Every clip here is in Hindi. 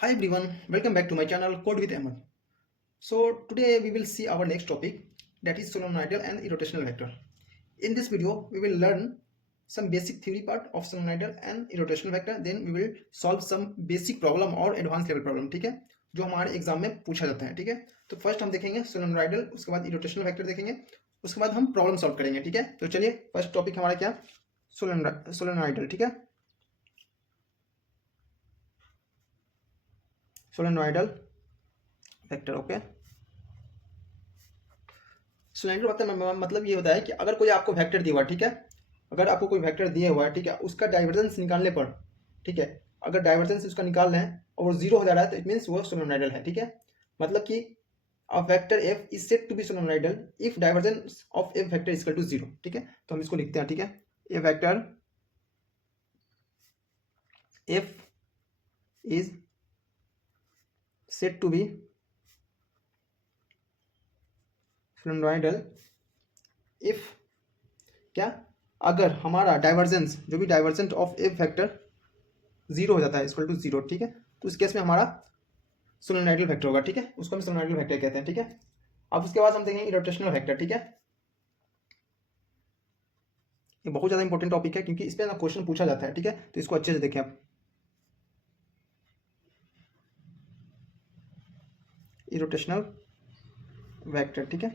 Hi everyone, welcome back to my channel Code with Ahmed. So today we will see our next topic, that is solenoidal and irrotational vector. In this video we will learn some basic theory part of solenoidal and irrotational vector, then we will solve some basic problem और advanced level problem, ठीक है, जो हमारे एग्जाम में पूछा जाता है. ठीक है, तो फर्स्ट हम देखेंगे solenoidal, उसके बाद irrotational vector देखेंगे, उसके बाद हम प्रॉब्लम सॉल्व करेंगे. ठीक है, तो चलिए फर्स्ट टॉपिक हमारा क्या, solenoidal. ठीक है, solenoidal वेक्टर. ओके, सोलेनोइडल मतलब ये होता है कि अगर कोई आपको वेक्टर दिया हुआ है, ठीक है, अगर आपको कोई वेक्टर दिया हुआ है, ठीक है, उसका डाइवर्जेंस निकालने पर, ठीक है, अगर डाइवर्जेंस उसका निकाल रहे हैं और वो जीरो हो जा रहा है तो इट मीन्स वो सोलेनोइडल है. ठीक है, मतलब कि a vector F is said to be solenoidal if divergence of F vector is equal to zero. ठीक है, तो हम इसको लिखते हैं. ठीक है, a vector F is said to be solenoidal if क्या, अगर हमारा डाइवर्जेंस, जो भी divergent of F vector zero हो जाता है इक्वल टू जीरो. ठीक है, तो इस केस में हमारा सोलेनोइडल वेक्टर होगा. ठीक है, उसको हम सोलेनोइडल वेक्टर कहते हैं. ठीक है, अब उसके बाद हम देखेंगे इरोटेशनल वेक्टर. ठीक है, ये बहुत ज़्यादा इंपॉर्टेंट टॉपिक है क्योंकि इस पर ना क्वेश्चन पूछा जाता है. ठीक है, तो इसको अच्छे से देखें आप. इरोटेशनल वेक्टर, ठीक है,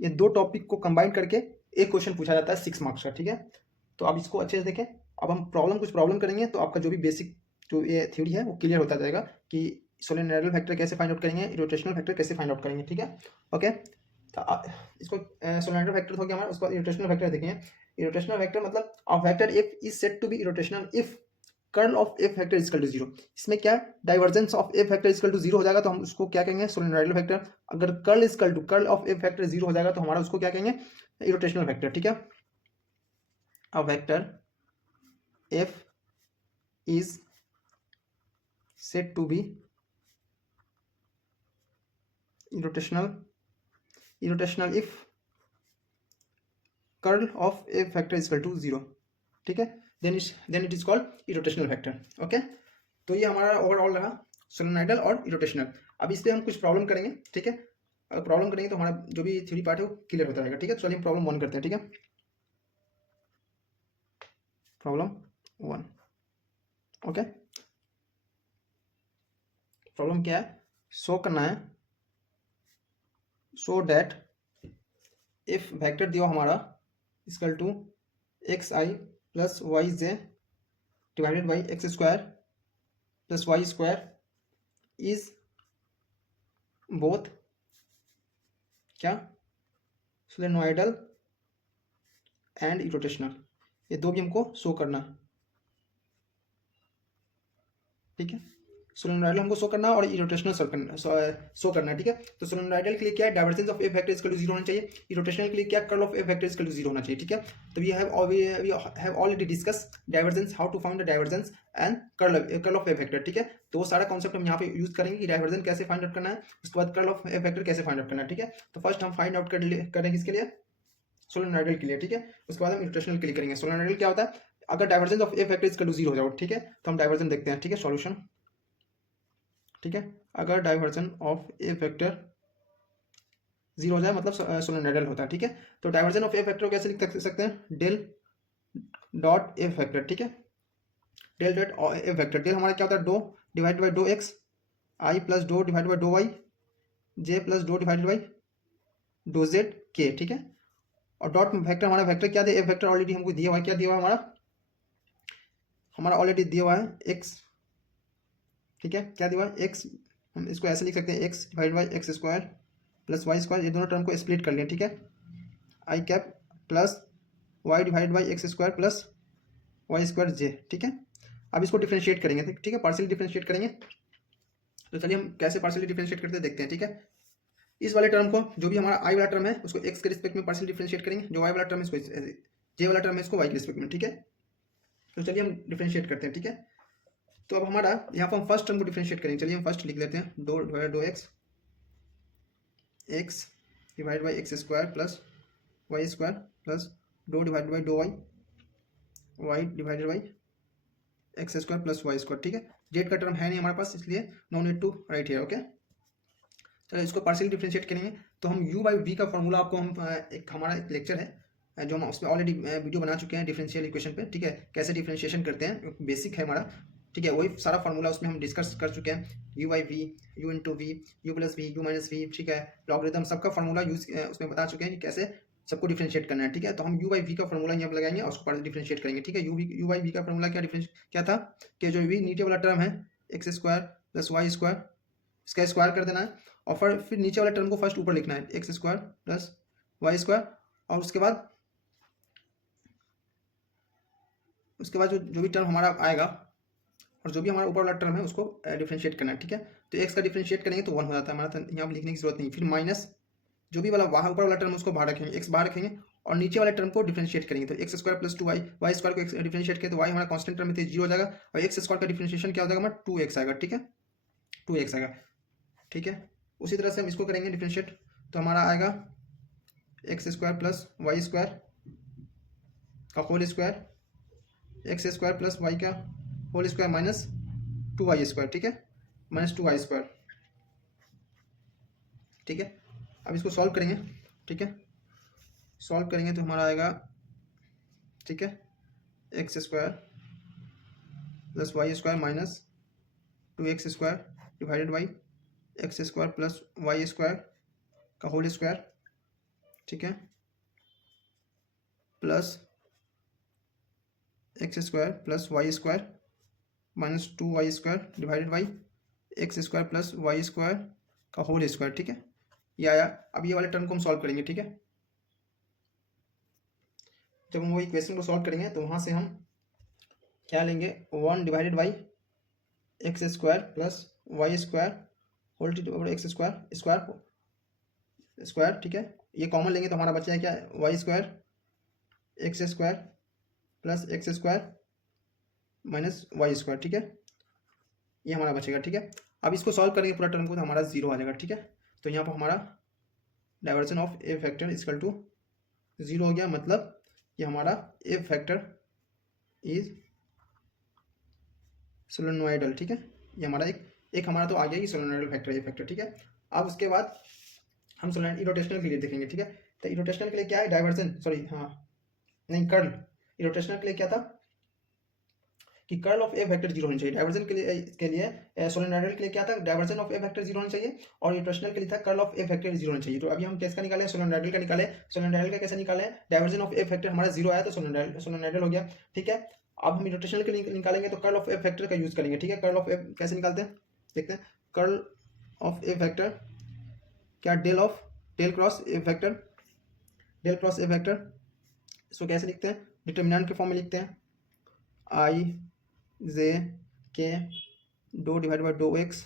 ये दो टॉपिक को कंबाइन करके एक क्वेश्चन पूछा जाता है 6 मार्क्स का. ठीक है, तो आप इसको अच्छे से देखें. अब हम कुछ प्रॉब्लम करेंगे तो आपका जो भी बेसिक जो ये थ्योरी है वो क्लियर होता जाएगा कि सोलेनोइडल वेक्टर कैसे फाइंड आउट करेंगे, इरोटेशनल वेक्टर कैसे फाइंड आउट करेंगे. ठीक है, ओके, तो इसको सोलेनोइडल वेक्टर हो गया हमारा, उसके बाद इरोटेशनल वेक्टर देखेंगे. इरोटेशनल वेक्टर मतलब a vector F is said to be irrotational if curl of F vector equal to zero. इसमें क्या, divergence of F vector equal to zero हो जाएगा तो हम उसको क्या कहेंगे, सोलेनोइडल वेक्टर. अगर curl of F vector zero हो जाएगा तो हमारा उसको क्या कहेंगे, इरोटेशनल वेक्टर. ठीक है, a vector F is said to be irrotational if curl of F vector equal to zero. ठीक है, then it is called irrotational vector. Okay, तो ये हमारा ओवरऑल रहा सोलेनोइडल और इरोटेशनल. अब इस पर हम कुछ प्रॉब्लम करेंगे. ठीक है, अगर प्रॉब्लम करेंगे तो हमारा जो भी थ्योरी पार्ट है वो क्लियर होता रहेगा. ठीक है, तो चलिए हम प्रॉब्लम वन करते हैं. ठीक है, प्रॉब्लम वन. ओके, प्रॉब्लम क्या है, शो करना है, शो डैट इफ वेक्टर दिया हमारा equal to x i plus y j divided by x square plus y square is both क्या, सोलेनोइडल एंड इरोटेशनल. ये दो भी हमको शो करना है. ठीक है, सोलेनोइडल हमको शो करना है और इरोटेशनल शो करना है. ठीक है, तो सोलेनोइडल के लिए क्या है, divergence of F vector equal to zero होना चाहिए. इरोटेशनल के लिए क्या, curl of F vector equal to zero होना चाहिए. ठीक है, तो we have already discuss divergence, how to find the divergence and curl of F vector. ठीक है, तो वो सारा कॉन्सेप्ट हम यहाँ पे यूज करेंगे कि डाइवर्जेंस कैसे फाइंड आउट करना है, उसके बाद कर्ल ऑफ एफ वेक्टर कैसे फाइंड आउट करना है. ठीक है, तो फर्स्ट हम फाइंड आउट करेंगे किसके लिए, सोलेनोइडल के लिए. ठीक है, उसके बाद हम इरोटेशनल के लिए करेंगे. सोलेनोइडल क्या होता है, अगर divergence of F vector equal to zero हो जाओ. ठीक है, तो हम डाइवर्जन देखते हैं. ठीक है, सॉल्यूशन. ठीक है, अगर diversion of F vector zero हो जाए मतलब सोलेनोइडल होता है. ठीक है, तो डाइवर्जन ऑफ एफ वेक्टर कैसे लिख सकते हैं, डेल डॉट एफ वेक्टर. ठीक है, del dot F vector, del हमारा क्या होता है, do divide by do x i plus do divide by do y j plus do divided by do z k. ठीक है, और डॉट वेक्टर हमारा वेक्टर क्या दिया, एफ वेक्टर ऑलरेडी हमको दिया हुआ है. क्या दिया हुआ है, हमारा ऑलरेडी दिया हुआ है एक्स. ठीक है, क्या दिया हुआ है, एक्स. हम इसको ऐसे लिख सकते हैं, x divide by x square plus y square, ये दोनों टर्म को स्प्लिट कर लें. ठीक है, i cap plus y divide by x square plus y square j. ठीक है, अब इसको डिफ्रेंशिएट करेंगे. ठीक है, पार्शियली डिफ्रेंशिएट करेंगे. तो चलिए हम कैसे पार्शियली डिफ्रेंशिएट करते हैं देखते हैं. ठीक है, इस वाले टर्म को, जो भी हमारा आई वाला टर्म है उसको एक्स के रिस्पेक्ट में पार्शियली डिफ्रेंशिएट करेंगे, जो वाई वाला टर्म है इसको जे वाला टर्म है इसको वाई के रिस्पेक्ट में. ठीक है, तो चलिए हम डिफ्रेंशिएट करते हैं. ठीक है, तो अब हमारा यहाँ पर हम फर्स्ट टर्म को डिफ्रेंशिएट करेंगे. चलिए हम फर्स्ट लिख लेते हैं, do divide do x, x divide by x square plus y square plus do divide by do y, y divided by x square plus y square. ठीक है, जेड का टर्म है नहीं हमारे पास, इसलिए no need to write here. Okay, चलो इसको पार्शियली डिफरेंशिएट करेंगे। तो हम u बाई वी का फॉर्मूला आपको हम एक हमारा एक लेक्चर है जो हम उस पर ऑलरेडी वीडियो बना चुके हैं डिफरेंशियल इक्वेशन पे, ठीक है, कैसे डिफरेंशिएशन करते हैं, बेसिक है हमारा, ठीक है, वही सारा फॉर्मूला उसमें हम डिस्कस कर चुके हैं। u by v, u into v, u plus v, u minus v, ठीक है, लॉगरिथम सबका फॉर्मूला यूज उसमें बता चुके हैं कि कैसे सबको डिफरेंशिएट करना है, ठीक है। तो हम u बाई वी का फॉर्मूला यहाँ पर लगाएंगे और उसको पार्शियल डिफरेंशिएट करेंगे, ठीक है। u बाई वी का फॉर्मूला क्या था कि जो v नीचे वाला टर्म है x square plus y square, इसका स्क्वायर कर देना है और फिर नीचे वाले टर्म को फर्स्ट ऊपर लिखना है, x square plus y square, और उसके बाद जो भी टर्म हमारा आएगा और जो भी हमारा ऊपर वाला टर्म है उसको डिफरेंशिएट करना है, ठीक है। तो एक्स का डिफरेंशिएट करेंगे तो 1 हो जाता है हमारा, तो यहाँ पर लिखने की जरूरत नहीं। फिर माइनस जो भी वाला वहाँ ऊपर वाला टर्म उसको बाहर रखेंगे, एक्स बाहर रखेंगे और नीचे वाले टर्म को डिफरेंशिएट करेंगे। तो x square plus 2y, y square को डिफरेंशिएट करें तो y हमारा कॉन्स्टेंट टर्म में 0 हो जाएगा और एक्स स्क्वायर का डिफरेंशिएशन क्या हो जाएगा हमारा 2x आएगा, ठीक है, 2x आएगा, ठीक है। उसी तरह से हम इसको करेंगे डिफरेंशिएट, तो हमारा आएगा x square plus y square का whole square, x square plus y का whole square minus 2y square, ठीक है, माइनस 2y स्क्वायर, ठीक है। अब इसको सॉल्व करेंगे, ठीक है, सॉल्व करेंगे तो हमारा आएगा, ठीक है, x square plus y square minus 2x square divided by x square plus y square का होल स्क्वायर, ठीक है, plus x square plus y square minus 2y square divided by x square plus y square का होल स्क्वायर, ठीक है, ये आया। अब ये वाले टर्म को हम सॉल्व करेंगे, ठीक है। जब हम वो इक्वेशन को सॉल्व करेंगे तो वहाँ से हम क्या लेंगे, 1 divided by x square plus y square whole x square, ठीक है, ये कॉमन लेंगे तो हमारा बचा है क्या, y square x square plus x square minus y square, ठीक है, ये हमारा बचेगा, ठीक है। अब इसको सॉल्व करेंगे पूरा टर्म को तो हमारा 0 आ जाएगा, ठीक है। तो यहाँ पर हमारा divergence of A vector equal to 0 हो गया, मतलब ये हमारा ए फैक्टर इज सोलेनोइडल, ठीक है। ये हमारा एक हमारा तो आ गया ये सोलेनोइडल फैक्टर, ए फैक्टर, ठीक है। अब उसके बाद हम सोलेनोइड इरोटेशनल के लिए देखेंगे, ठीक है। तो इरोटेशनल के लिए क्या है, डाइवर्जन, सॉरी हाँ नहीं कर्ल, इरोटेशनल के लिए क्या था कि कर्ल ऑफ ए वेक्टर 0 होनी चाहिए। डाइवर्जन के लिए सोलेनोइडल के लिए क्या था, डाइवर्जन ऑफ ए वेक्टर 0 होना चाहिए और इरोटेशनल के लिए था कर्ल ऑफ ए वेक्टर 0 होना चाहिए। तो अभी हम किसका निकाले, सोलेनोइडल का निकाले। सोलेनोइडल का कैसे निकाले, डाइवर्जन ऑफ ए वेक्टर हमारा 0 आया तो सोलेनोइडल हो गया, ठीक है। अब हम इरोटेशनल के लिए निकालेंगे तो कर्ल ऑफ ए वेक्टर का यूज करेंगे, ठीक है। कर्ल ऑफ ए कैसे निकालते हैं देखते हैं। कर्ल ऑफ ए वेक्टर क्या, डेल क्रॉस ए वेक्टर, इसको कैसे लिखते हैं, डिटर्मिनेंट के फॉर्म में लिखते हैं, i j k do divide by do x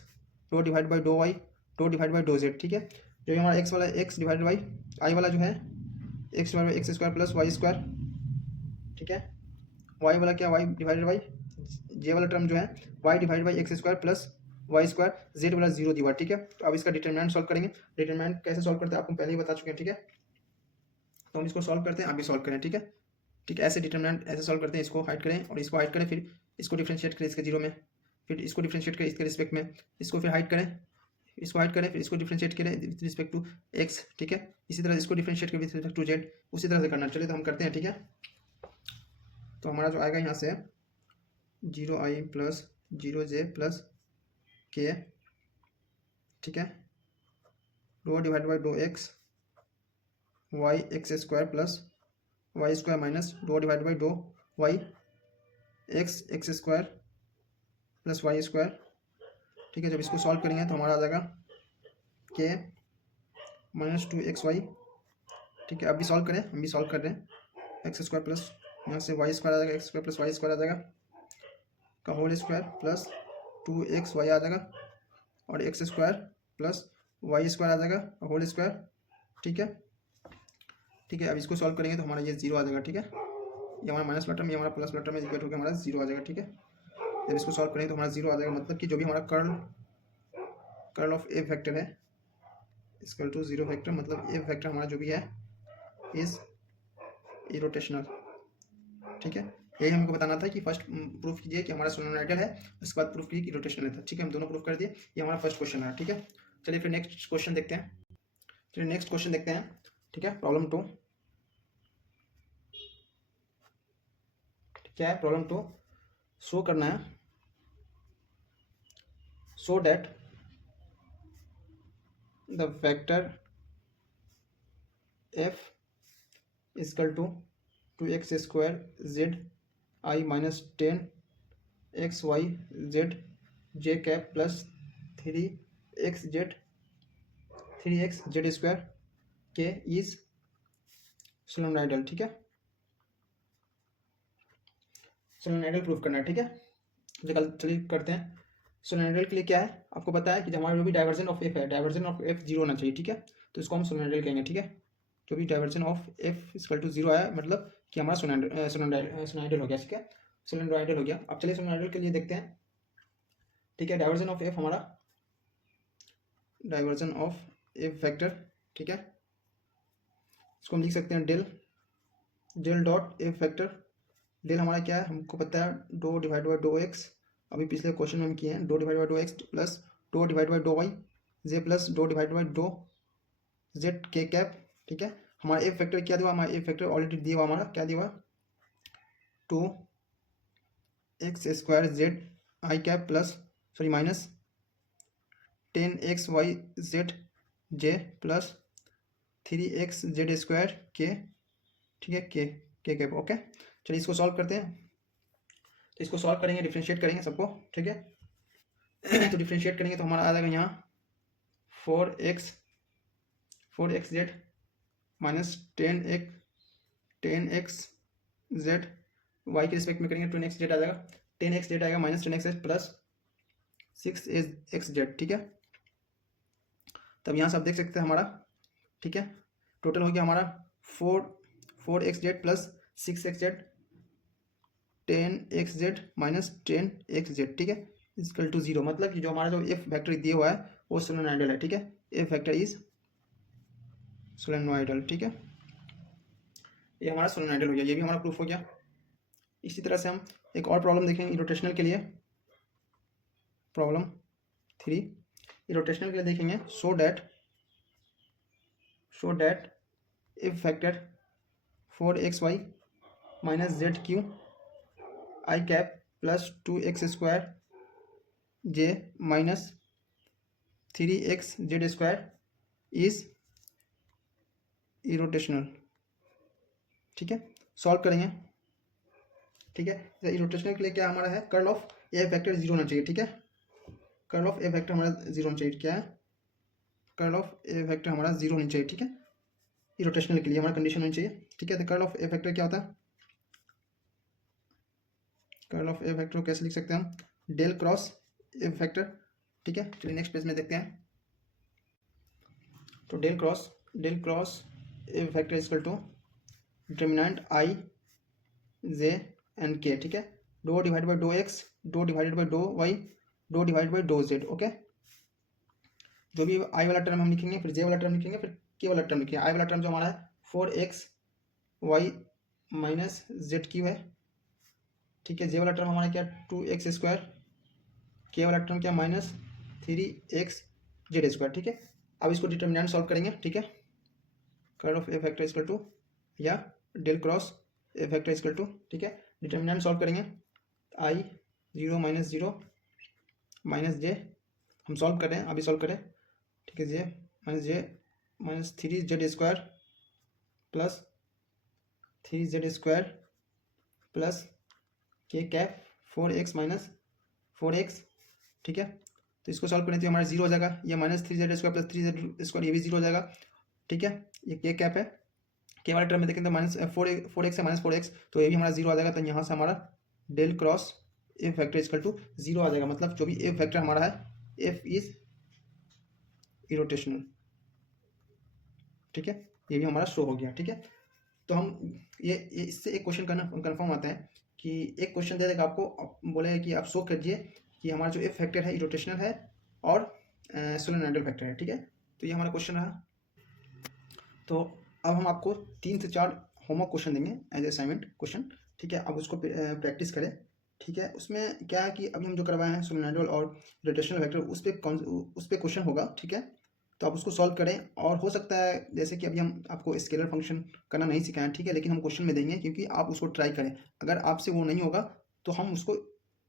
do divide by do y do divide by do z, ठीक है। जो हमारा एक्स वाला एक्स डिवाइड बाई आई वाला जो है x divide by x square plus y square, ठीक है। वाई वाला क्या, वाई डिवाइडेड बाई जे वाला टर्म जो है y divide by x square plus y square, z वाला 0 दिया, ठीक है। तो अब इसका डिटरमिनेंट सॉल्व करेंगे। डिटरमिनेंट कैसे सॉल्व करते हैं आपको पहले ही बता चुके हैं, ठीक है। तो हम इसको सॉल्व करते हैं, अभी सॉल्व करें, ठीक है। ठीक है, ऐसे डिटरमिनेंट ऐसे सॉल्व करते हैं, इसको हाइड करें और इसको हाइड करें, फिर इसको डिफरेंशिएट करें इसके 0 में, फिर इसको डिफरेंशिएट करें इसके रिस्पेक्ट में, इसको फिर हाइड करें, इसको हाइड करें, फिर इसको डिफरेंशिएट करें विद रिस्पेक्ट टू एक्स, ठीक है। इसी तरह इसको डिफरेंशिएट करें विद रिस्पेक्ट टू जेड, उसी तरह से करना। चलिए तो हम करते हैं, ठीक है। तो हमारा जो आएगा यहाँ से 0i plus 0j plus k, ठीक है, do divide by do x y x square plus y square minus do divide by do y x square plus y square, ठीक है। जब इसको सॉल्व करेंगे तो हमारा आ जाएगा के माइनस 2xy, ठीक है। अभी सॉल्व करें, हम भी सॉल्व कर रहे हैं, एक्स स्क्वायर प्लस यहाँ से वाई स्क्वायर आ जाएगा, x square plus y square आ जाएगा का होल स्क्वायर प्लस 2xy आ जाएगा और x square plus y square आ जाएगा होल स्क्वायर, ठीक है, ठीक है। अब इसको सॉल्व करेंगे तो हमारा ये 0 आ जाएगा, ठीक है। ये हमारा माइनस वाला टर्म, ये हमारा प्लस वाला टर्म इक्वल होकर हमारा 0 आ जाएगा, ठीक है। जब इसको सॉल्व करेंगे तो हमारा 0 आ जाएगा, मतलब कि जो भी हमारा कर्ल ऑफ ए वेक्टर है इक्वल टू 0 वेक्टर, मतलब ए वेक्टर हमारा जो भी है इज इरोटेशनल, ठीक है। यही हमको बताना था कि फर्स्ट प्रूफ कीजिए कि हमारा सोलेनोइडल है, उसके बाद प्रूफ कीजिए कि रोटेशनल है। ठीक है, हम दोनों प्रूफ कर दिए। ये हमारा फर्स्ट क्वेश्चन है। ठीक है, चलिए फिर नेक्स्ट क्वेश्चन देखते हैं। चलिए नेक्स्ट क्वेश्चन देखते हैं। ठीक है, प्रॉब्लम 2 क्या है? प्रॉब्लम 2 शो करना है, show that the vector f equal to 2x square z i minus 10 x y z j cap plus 3x z square k is solenoidal. ठीक है, सोलेनोइडल प्रूफ करना है। ठीक है, चलिए करते हैं। सोलेनोइडल के लिए क्या है, आपको पता है कि हमारा जो भी डाइवर्जन ऑफ एफ है, डाइवर्जन ऑफ एफ जीरो होना चाहिए। ठीक है, तो इसको हम सोलेनोइडल कहेंगे। ठीक है, जो भी divergence of F equal to zero आया मतलब कि हमारा सोलेनोइडल हो गया। ठीक है, सोलेनोइडल हो गया। अब चलिए सोलेनोइडल के लिए देखते हैं। ठीक है, डाइवर्जन ऑफ एफ हमारा डाइवर्जन ऑफ एफ वेक्टर। ठीक है, इसको हम लिख सकते हैं del dot F vector. Del हमारा क्या है, हमको पता है do divide by do x, अभी पिछले क्वेश्चन में हम किए हैं। Do divide by do x plus do divide by do y j plus do divide by do z k cap. ठीक है, हमारा एफ फैक्टर क्या दिया, हमारा एफ फैक्टर ऑलरेडी दिया हुआ, हमारा क्या दिया हुआ 2x square z i cap plus sorry minus 10x y z j plus 3x z square k. ठीक है, के कैप। ओके, चलिए इसको सॉल्व करते हैं। तो इसको सॉल्व करेंगे, डिफ्रेंशिएट करेंगे सबको। ठीक है, तो डिफ्रेंशिएट करेंगे तो हमारा आ जाएगा यहाँ 4x z minus 10x z y के रिस्पेक्ट में करेंगे 10x जेड आ जाएगा, 10x जेड आएगा minus 10x Z plus 6x Z. ठीक है, तब यहाँ से आप देख सकते हैं हमारा, ठीक है, टोटल हो गया हमारा 4x Z plus 6x Z 10x Z minus 10x Z. ठीक है, इक्वल टू जीरो, मतलब कि जो हमारा जो एफ वेक्टर दिया हुआ है वो सोलेनोइडल है। ठीक है, एफ वेक्टर इज सोलेनोइडल। ठीक है, ये हमारा सोलेनोइडल हो गया, ये भी हमारा प्रूफ हो गया। इसी तरह से हम एक और प्रॉब्लम देखेंगे रोटेशनल के लिए। प्रॉब्लम 3 रोटेशनल के लिए देखेंगे। सो that F vector 4xy minus Z cube i cap plus 2x square J minus 3x z square is irrotational. ठीक है, सॉल्व करेंगे। ठीक है, इरोटेशनल के लिए क्या हमारा है, curl of a vector zero होना चाहिए। ठीक है, कर्ल ऑफ ए वेक्टर हमारा जीरो होना चाहिए। क्या है, कर्ल ऑफ ए वेक्टर हमारा जीरो होनी चाहिए। ठीक है, इरोटेशनल के लिए हमारा कंडीशन होनी चाहिए। ठीक है, तो कर्ल ऑफ ए वेक्टर क्या होता है, कर्ल ऑफ ए वेक्टर कैसे लिख सकते हैं हम, डेल क्रॉस ए वेक्टर। ठीक है, चलिए नेक्स्ट पेज में देखते हैं। तो del cross A vector equal to determinant i j and k. ठीक है, do divide by do x, do divided by do y, do divide by do z. Okay, जो भी आई वाला टर्म हम लिखेंगे, फिर जे वाला टर्म लिखेंगे, फिर के वाला टर्म लिखेंगे। आई वाला टर्म जो हमारा है 4x Y minus Z Q है। ठीक है, जे वाला टर्म हमारा क्या 2x स्क्वायर, के वाला टर्म क्या माइनस 3x जेड स्क्वायर। ठीक है, अब इसको डिटर्मिनेंट सॉल्व करेंगे। ठीक है, curl of a vector equal to या del cross A vector equal to. ठीक है, डिटर्मिनेंट सॉल्व करेंगे, आई 0 माइनस जे, हम सॉल्व कर रहे हैं, अभी सॉल्व करें। ठीक है, j minus 3z square plus 3z square plus k cap 4x minus 4x। ठीक है, तो इसको सॉल्व करें तो हमारा जीरो हो जाएगा, ये minus 3z square plus 3z square ये भी जीरो हो जाएगा। ठीक है, ये के कैप है, के वाले टर्म में देखें तो माइनस 4x है माइनस 4x, तो ये भी हमारा जीरो आ जाएगा। तो यहाँ से हमारा del cross F vector equal to zero आ जाएगा, मतलब जो भी एफ वेक्टर हमारा है एफ इज इरोटेशनल। ठीक है, ये भी हमारा शो हो गया। ठीक है, तो हम ये इससे एक क्वेश्चन कन्फर्म आता है कि एक क्वेश्चन दे देगा आपको, बोले कि आप शो कीजिए कि हमारा जो एफ फैक्टर है इरोटेशनल है और सोलेनोइडल फैक्टर है। ठीक है, तो ये हमारा क्वेश्चन रहा। तो अब हम आपको 3 से 4 होमवर्क क्वेश्चन देंगे एज असाइनमेंट क्वेश्चन। ठीक है, अब उसको प्रैक्टिस करें। ठीक है, उसमें क्या है कि अभी हम जो करवाए हैं सोलेनोइडल और रोटेशनल वेक्टर उस पर क्वेश्चन होगा। ठीक है, तो आप उसको सॉल्व करें। और हो सकता है जैसे कि अभी हम आपको स्केलर फंक्शन करना नहीं सिखाएं, ठीक है, लेकिन हम क्वेश्चन में देंगे क्योंकि आप उसको ट्राई करें। अगर आपसे वो नहीं होगा तो हम उसको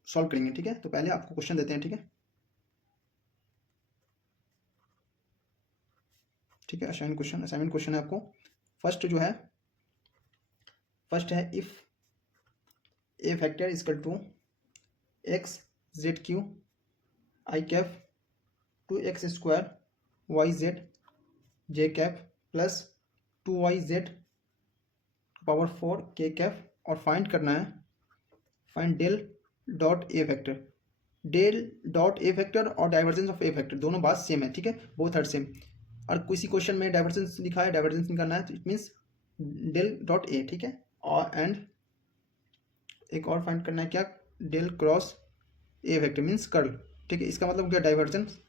सॉल्व करेंगे। ठीक है, तो पहले आपको क्वेश्चन देते हैं। ठीक है, ठीक है, असाइनमेंट क्वेश्चन है आपको। फर्स्ट जो है, फर्स्ट है if A vector equal to x z cube i cap two x square y z j cap plus 2yz power 4 k cap, और फाइंड करना है, find del dot A vector. Del dot A vector और डाइवर्जेंस ऑफ ए फैक्टर दोनों बात सेम है। ठीक है, बोथ आर सेम। और किसी क्वेश्चन में डाइवर्जेंस लिखा है, डाइवर्जेंस निकालना है, तो it means del dot A. ठीक है, और एंड एक और फाइंड करना है क्या, del cross A vector means curl. ठीक है, इसका मतलब क्या, डाइवर्जेंस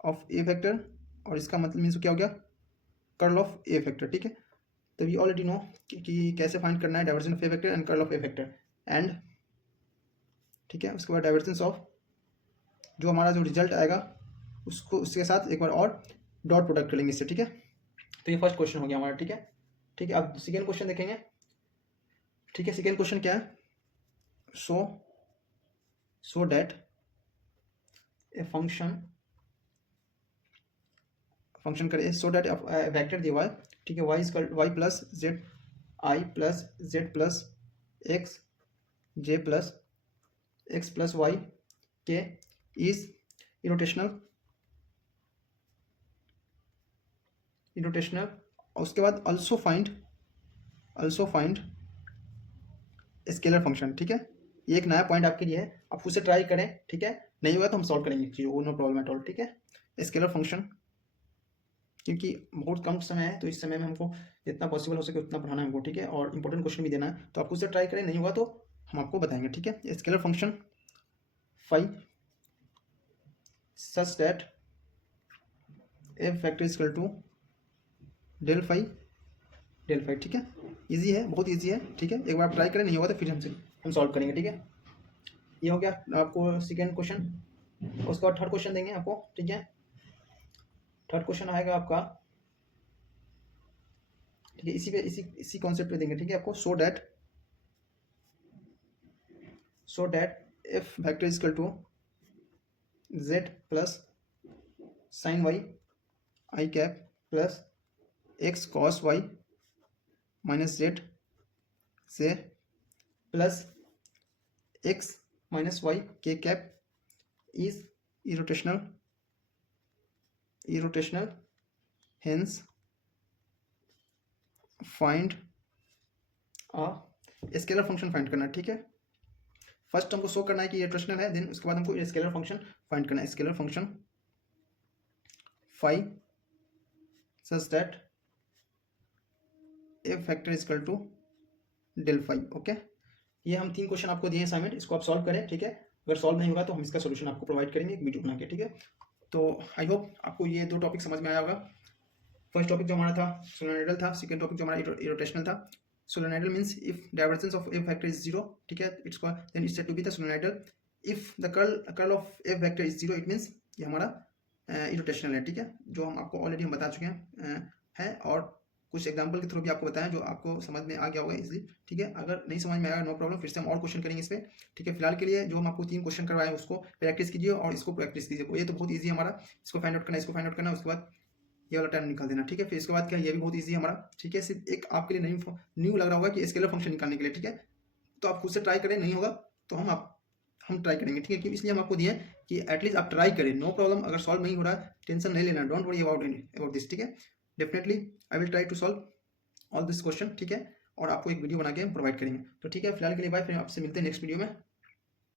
ऑफ ए फैक्टर, और इसका मतलब मीन्स क्या हो गया, कर्ल ऑफ ए फैक्टर। ठीक है, तो वी ऑलरेडी नो कि कैसे फाइंड करना है divergence of A factor and curl of A factor and. ठीक है, उसके बाद डाइवर्जेंस ऑफ, जो हमारा जो रिजल्ट आएगा उसको उसके साथ एक बार और डॉट प्रोडक्ट करेंगे इससे। ठीक है, तो ये फर्स्ट क्वेश्चन हो गया हमारा। ठीक है, ठीक है, अब सेकेंड क्वेश्चन देखेंगे। ठीक है, सेकेंड क्वेश्चन क्या है, सो दैट ए फंक्शन करे, so that vector the y. ठीक है, y is y plus z i plus z plus x j plus x plus y k is irrotational. उसके बाद अल्सो फाइंड स्केलर फंक्शन। ठीक है, ये एक नया पॉइंट आपके लिए है, आप उसे ट्राई करें। ठीक है, नहीं होगा तो हम सॉल्व करेंगे, चीज़ नो प्रॉब्लम एट ऑल। ठीक है, स्केलर फंक्शन क्योंकि बहुत कम समय है तो इस समय में हमको जितना पॉसिबल हो सके उतना पढ़ाना है हमको। ठीक है, और इंपॉर्टेंट क्वेश्चन भी देना है, तो आप उसे ट्राई करें, नहीं होगा तो हम आपको बताएंगे। ठीक है, scalar function five such that F vector is equal to del five. ठीक है, इजी है, बहुत इजी है। ठीक है, एक बार आप ट्राई करें, नहीं होगा तो फिर हम सॉल्व करेंगे। ठीक है, ये हो गया आपको सेकेंड क्वेश्चन। उसके बाद थर्ड क्वेश्चन देंगे आपको। ठीक है, थर्ड क्वेश्चन आएगा आपका, ठीक है, इसी कॉन्सेप्ट पे देंगे। ठीक है, आपको so that F vector is equal to z plus sine y i cap plus x cos y minus z से plus x minus y k cap is irrotational hence find a scalar function find करना है। ठीक है, फर्स्ट हमको शो करना है कि ये इरोटेशनल है, देन उसके बाद हमको स्केलर फंक्शन फाइंड करना है। Scalar function five such that A vector is equal to del five. Okay, ये हम 3 क्वेश्चन आपको दिए असाइनमेंट, इसको आप सॉल्व करें। ठीक है, अगर सॉल्व नहीं होगा तो हम इसका सोल्यूशन आपको प्रोवाइड करेंगे एक वीडियो बना के। ठीक है, तो आई होप आपको ये 2 टॉपिक समझ में आया होगा। फर्स्ट टॉपिक जो हमारा था सोलेनोइडल था, सेकंड टॉपिक जो हमारा इरोटेशनल था। Solenoidal means if divergence of A vector is 0। ठीक है, then it's said to be the solenoidal. If the curl of A vector is 0 it means ये हमारा इरोटेशनल है। ठीक है, जो हम आपको ऑलरेडी हम बता चुके हैं और कुछ एग्जांपल के थ्रू भी आपको बताया जो आपको समझ में आ गया होगा इजीली। ठीक है, अगर नहीं समझ में आएगा नो प्रॉब्लम, फिर से हम और क्वेश्चन करेंगे इस पर। ठीक है, फिलहाल के लिए जो हम आपको 3 क्वेश्चन करवाए उसको प्रैक्टिस कीजिए और इसको प्रैक्टिस कीजिए। ये तो बहुत ईजी है हमारा, इसको फाइंड आउट करना, इसको फाइंड आउट करना, उसके बाद ये वाला टाइम निकाल देना। ठीक है, फिर इसके बाद क्या, ये भी बहुत ईजी है हमारा। ठीक है, सिर्फ एक आपके लिए न्यू लग रहा होगा कि स्केलर फंक्शन निकालने के लिए। ठीक है, तो आप खुद से ट्राई करें, नहीं होगा तो हम ट्राई करेंगे। ठीक है, क्योंकि इसलिए हम आपको दिए कि एटलीस्ट आप ट्राई करें, नो प्रॉब्लम। अगर सॉल्व नहीं हो रहा टेंशन नहीं लेना, डोंट वरी अबाउट दिस। ठीक है, definitely I will try to solve all this question. ठीक है, और आपको एक वीडियो बना के प्रोवाइड करेंगे। तो ठीक है, फिलहाल के लिए बाय, फिर आपसे मिलते हैं नेक्स्ट वीडियो में।